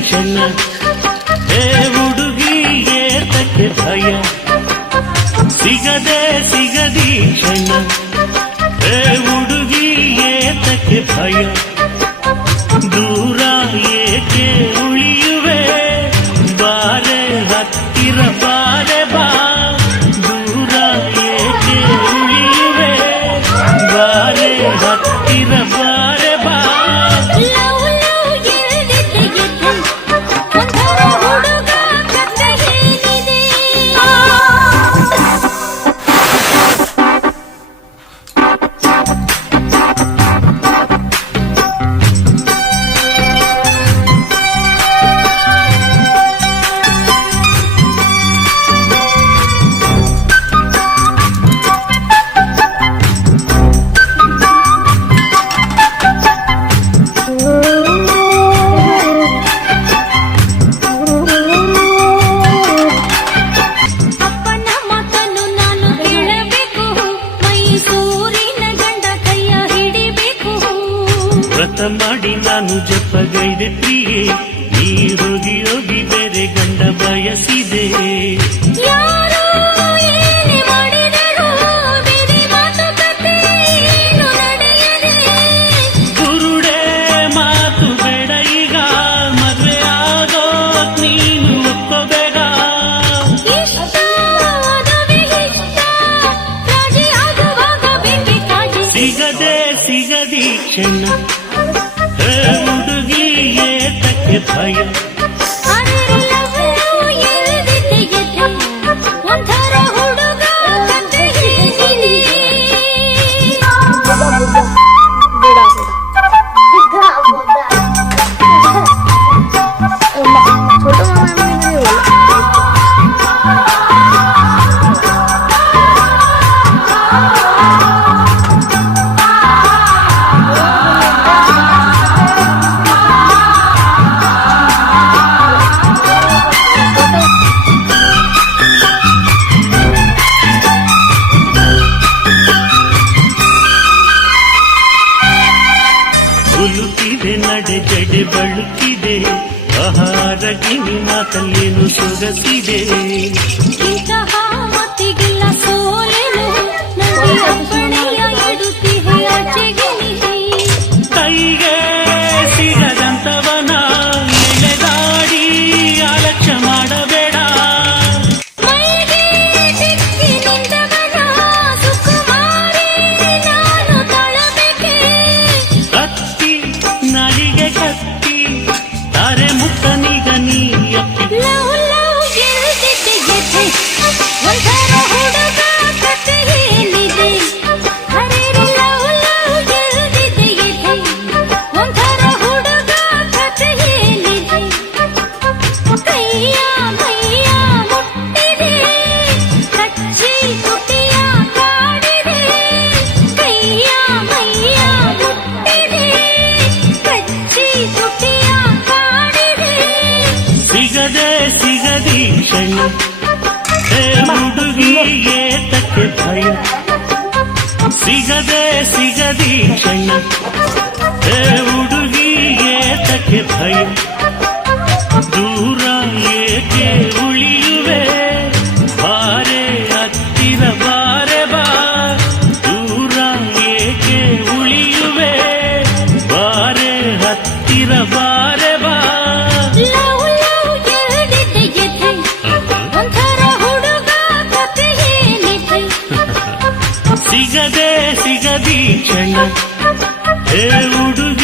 ಕ್ಷಣ ಹೇ ಹುಡುಗಿ ಏತಕ್ಕೆ ಭಯ ಸಿಗದಿ ಕ್ಷಣ ಹೇ ಹುಡುಗಿ ಏತಕ್ಕೆ ಭಯ ದೂರ ಏಕೆ ಉಳಿಯುವೆ ಬಾರೆ ಹತ್ತಿರ ಬಾರೆ ಬಾ ದೂರ ಏಕೆ ಉಳಿಯುವೆ ಬಾರೆ ಹತ್ತಿರ ಬಾರೆ ಬಾ ವ್ರತ ಮಾಡಿ ನಾನು ಜಪಗೈದೆ ಪ್ರಿಯೆ ನೀ ಹೋಗಿ ಹೋಗಿ ಬೇರೆ ಗಂಡ ಬಯಸಿದೆ ಗುರುಡೆ ಮಾತು ಬೇಡ ಈಗ ಮದುವೆ ಆಗೋ ನೀನು ಒಪ್ಪಬೇಡ ಸಿಗದಿ ಕ್ಷಣ ಹುಡುಗಿ ಏತಕ್ಕೆ ಭಯ ಹುಲುಕಿದೆ ನಡೆ ಜಡೆ ಬಳುಕಿದೆ ಆಹಾರ ಗಿಣಿ ಮಾತಲ್ಲೇನು ಸೊಗಸಿದೆ ಇಂತಹ ಮತ್ತಿಗೆಲ್ಲ ಸೋಲೆನು ನದಿ ಅಪ್ಪಣೆಯ ಇಡುತ್ತಿದೆ ಆಚೆಗೆನಿದೆ ಕೈಗೆ ಸಿಗದಂತವನ ಎಳೆದಾಡಿ ಆಲಕ್ಷ್ಯ ಮಾಡಬೇಡ ಮೈಗೆ ಸಿಕ್ಕಿ ನಿಂತವನ ಸುಕುಮಾರಿ ನಾನು ತಾಳಬೇಕೆ ಕತ್ತಿ ನಾಲಿಗೆ ಕತ್ತಿ ತಾರೆ ಮುತ್ತನಿಗ ನೀ ಅಪ್ಪಿ ಲವ್ ಲವ್ ಗೆಲ್ದಿದ್ದೆ ಗೆದ್ದೆ ಒಂಥರ ಹುಡುಗ ಕತೆ ಏನಿದೆ ಹರೇರಿ ಲವ್ ಲವ್ ಗೆಲ್ದಿದ್ದೆ ಗೆದ್ದೆ ಒಂಥರ ಹುಡುಗ ಕತೆ ಏನಿದೆ ಕೈಯ ಮೈಯ ಮುಟ್ಟಿದೆ ಕಚ್ಚಿ ತುಟಿಯ ಕಾಡಿದೆ ಕೈಯ ಮೈಯ ಮುಟ್ಟಿದೆ ಕಚ್ಚಿ ತುಟಿಯ ಕಾಡಿದೆ ಸಿಗದಿ ಕ್ಷಣ ಹೇ ಹುಡುಗಿ ಏತಕ್ಕೆ ಭಯ ಸಿಗದಿ ಕ್ಷಣ ಹೇ ಹುಡುಗಿ ಏತಕ್ಕೆ ಭಯ ದೂರ ಏಕೆ ಉಳಿಯುವೆ ಬಾರೆ ಹತ್ತಿರ ಬಾರೆ ಬಾ ದೂರ ಏಕೆ ಉಳಿಯುವೆ ಬಾರೆ ಹತ್ತಿರ ಬಾರೆ ಬಾ ಲವ್ ಲವ್ ಗೆಲ್ದಿದ್ದೆ ಗೆದ್ದೆ ಒಂಥರ ಹುಡುಗ ಕತೆ ಏನಿದೆ ಸಿಗದಿ ಕ್ಷಣ ಹೇ ಹುಡುಗಿ